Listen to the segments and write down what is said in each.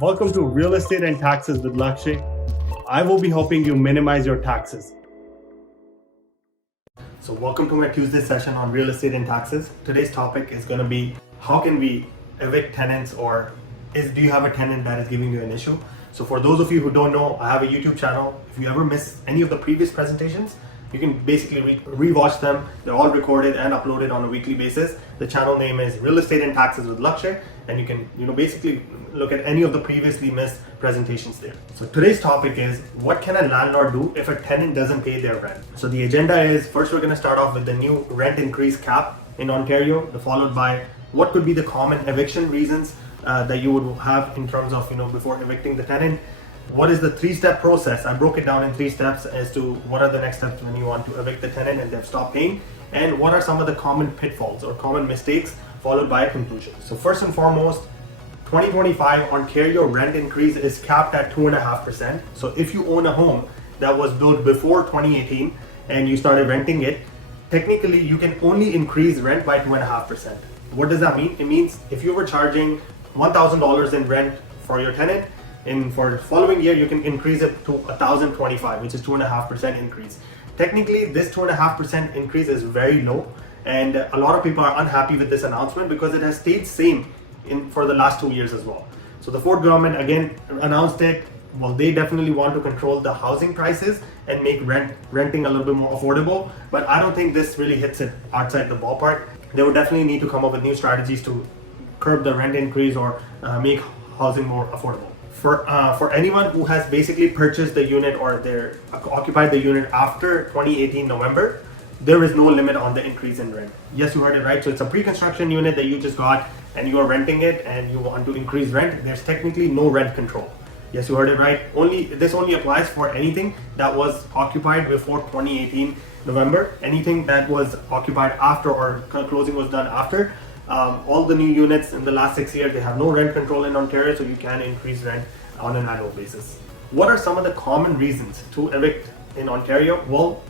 Welcome to Real Estate and Taxes with Lakshay. I will be helping you minimize your taxes. So welcome to my Tuesday session on real estate and taxes. Today's topic is going to be how can we evict tenants, or do you have a tenant that is giving you an issue? So for those of you who don't know, I have a YouTube channel. If you ever miss any of the previous presentations, you can basically re-watch them. They're all recorded and uploaded on a weekly basis. The channel name is Real Estate and Taxes with Lakshay, and you can basically look at any of the previously missed presentations there. So today's topic is, what can a landlord do if a tenant doesn't pay their rent? So the agenda is, first we're going to start off with the new rent increase cap in Ontario, followed by what could be the common eviction reasons that you would have in terms of before evicting the tenant. What is the three-step process? I broke it down in 3 steps as to what are the next steps when you want to evict the tenant and they've stopped paying, and what are some of the common pitfalls or common mistakes, followed by a conclusion. So first and foremost, 2025 Ontario rent increase is capped at 2.5%. So if you own a home that was built before 2018 and you started renting it, technically you can only increase rent by 2.5%. What does that mean? It means if you were charging $1,000 in rent for your tenant, for the following year you can increase it to $1,025, which is 2.5% increase. Technically this 2.5% increase is very low, and a lot of people are unhappy with this announcement because it has stayed same for the last 2 years as well. So the Ford government again announced it. Well, they definitely want to control the housing prices and make renting a little bit more affordable, but I don't think this really hits it outside the ballpark. They would definitely need to come up with new strategies to curb the rent increase or make housing more affordable. For anyone who has basically purchased the unit or they're occupied the unit after 2018 November, there is no limit on the increase in rent. Yes, you heard it right. So it's a pre-construction unit that you just got and you are renting it and you want to increase rent. There's technically no rent control. Yes, you heard it right. This only applies for anything that was occupied before 2018 November. Anything that was occupied after or closing was done after. All the new units in the last 6 years, they have no rent control in Ontario, so you can increase rent on an annual basis. What are some of the common reasons to evict in Ontario? Well,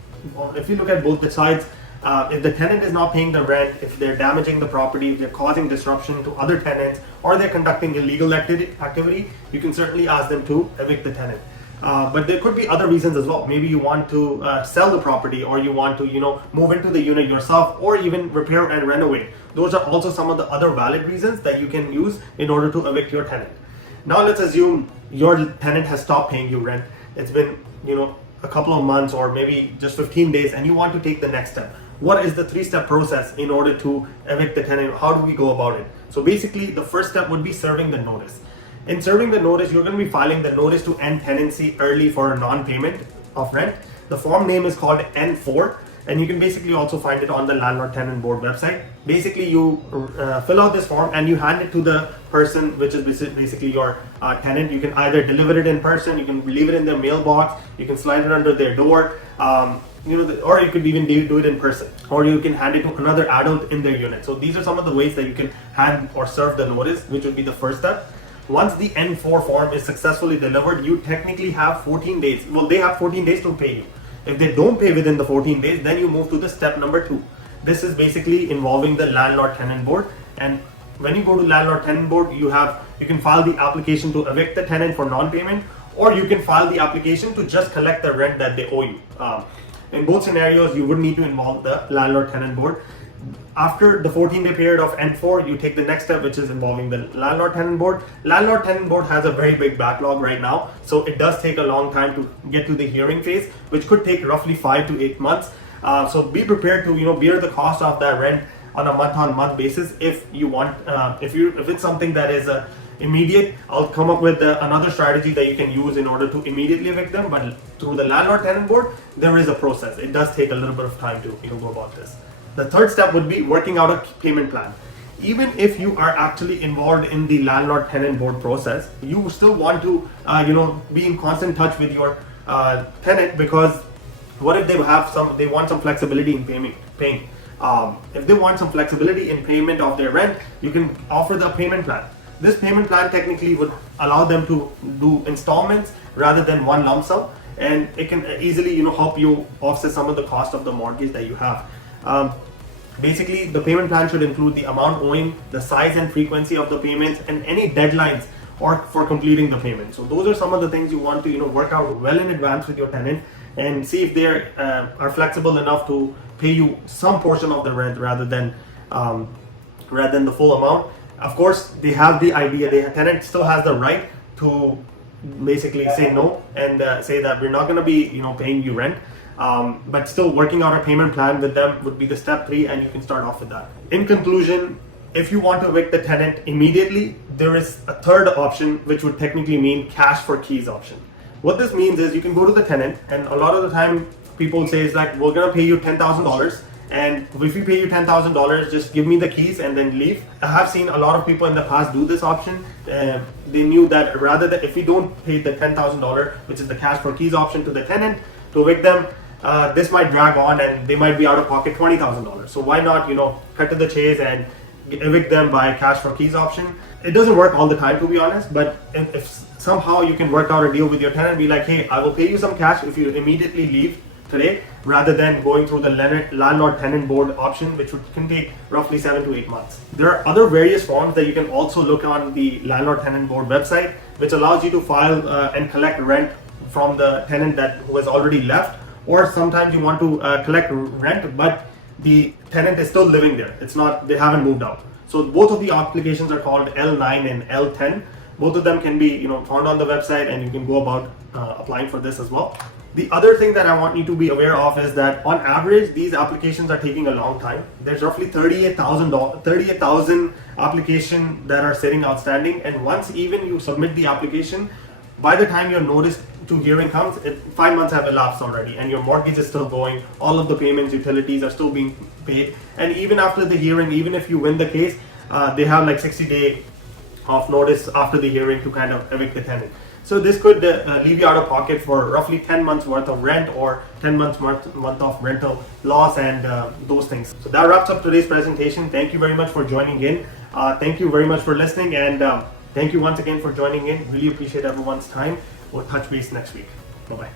if you look at both the sides, if the tenant is not paying the rent, if they're damaging the property, if they're causing disruption to other tenants, or they're conducting illegal activity, you can certainly ask them to evict the tenant. But there could be other reasons as well. Maybe you want to sell the property, or you want to move into the unit yourself, or even repair and renovate. Those are also some of the other valid reasons that you can use in order to evict your tenant. Now let's assume your tenant has stopped paying you rent. It's been a couple of months or maybe just 15 days, and you want to take the next step. What is the 3-step process in order to evict the tenant? How do we go about it? So basically the first step would be serving the notice. In serving the notice, you're going to be filing the notice to end tenancy early for a non-payment of rent. The form name is called N4, and you can basically also find it on the Landlord Tenant Board website. Basically, you fill out this form and you hand it to the person, which is basically your tenant. You can either deliver it in person, you can leave it in their mailbox, you can slide it under their door, or you could even do it in person, or you can hand it to another adult in their unit. So these are some of the ways that you can hand or serve the notice, which would be the first step. Once the N4 form is successfully delivered, you technically have 14 days. Well, they have 14 days to pay you. If they don't pay within the 14 days, then you move to the step number 2. This is basically involving the Landlord Tenant Board. And when you go to Landlord Tenant Board, you can file the application to evict the tenant for non-payment, or you can file the application to just collect the rent that they owe you. In both scenarios, you would need to involve the Landlord Tenant Board. After the 14-day period of N4, you take the next step, which is involving the Landlord Tenant Board. Landlord Tenant Board has a very big backlog right now, so it does take a long time to get to the hearing phase, which could take roughly 5 to 8 months. So be prepared to bear the cost of that rent on a month-on-month basis if you want. If it's something that is immediate, I'll come up with another strategy that you can use in order to immediately evict them. But through the Landlord Tenant Board, there is a process. It does take a little bit of time to go about this. The third step would be working out a payment plan. Even if you are actually involved in the Landlord Tenant Board process, you still want to be in constant touch with your tenant, because what if they want some flexibility in paying? If they want some flexibility in payment of their rent, you can offer the payment plan. This payment plan technically would allow them to do installments rather than one lump sum, and it can easily help you offset some of the cost of the mortgage that you have. Basically, the payment plan should include the amount owing, the size and frequency of the payments, and any deadlines or for completing the payment. So those are some of the things you want to work out well in advance with your tenant, and see if they are flexible enough to pay you some portion of the rent rather than the full amount. Of course, they have the idea, the tenant still has the right to basically say no and say that we're not going to be paying you rent, but still working out a payment plan with them would be the step 3, and you can start off with that. In conclusion, if you want to evict the tenant immediately, there is a third option, which would technically mean cash for keys option. What this means is you can go to the tenant, and a lot of the time people say is like, we're gonna pay you $10,000, and if we pay you $10,000, just give me the keys and then leave. I have seen a lot of people in the past do this option. They knew that rather than, if we don't pay the $10,000, which is the cash for keys option, to the tenant to evict them, this might drag on and they might be out of pocket $20,000. So why not cut to the chase and evict them by cash for keys option? It doesn't work all the time, to be honest, but if somehow you can work out a deal with your tenant, be like, hey, I will pay you some cash if you immediately leave today, rather than going through the landlord tenant board option, which can take roughly 7 to 8 months. There are other various forms that you can also look on the landlord tenant board website, which allows you to file and collect rent from the tenant who has already left, or sometimes you want to collect rent but the tenant is still living there. They haven't moved out. So both of the applications are called L9 and L10. Both of them can be found on the website, and you can go about applying for this as well. The other thing that I want you to be aware of is that on average, these applications are taking a long time. There's roughly 38,000 applications that are sitting outstanding, and once even you submit the application, by the time your notice to hearing comes, 5 months have elapsed already, and your mortgage is still going. All of the payments, utilities are still being paid, and even after the hearing, even if you win the case, they have like 60 days of notice after the hearing to kind of evict the tenant. So this could leave you out of pocket for roughly 10 months worth of rent, or 10 months worth of rental loss, and those things. So that wraps up today's presentation. Thank you very much for joining in. Thank you very much for listening, and thank you once again for joining in. Really appreciate everyone's time. We'll touch base next week. Bye-bye.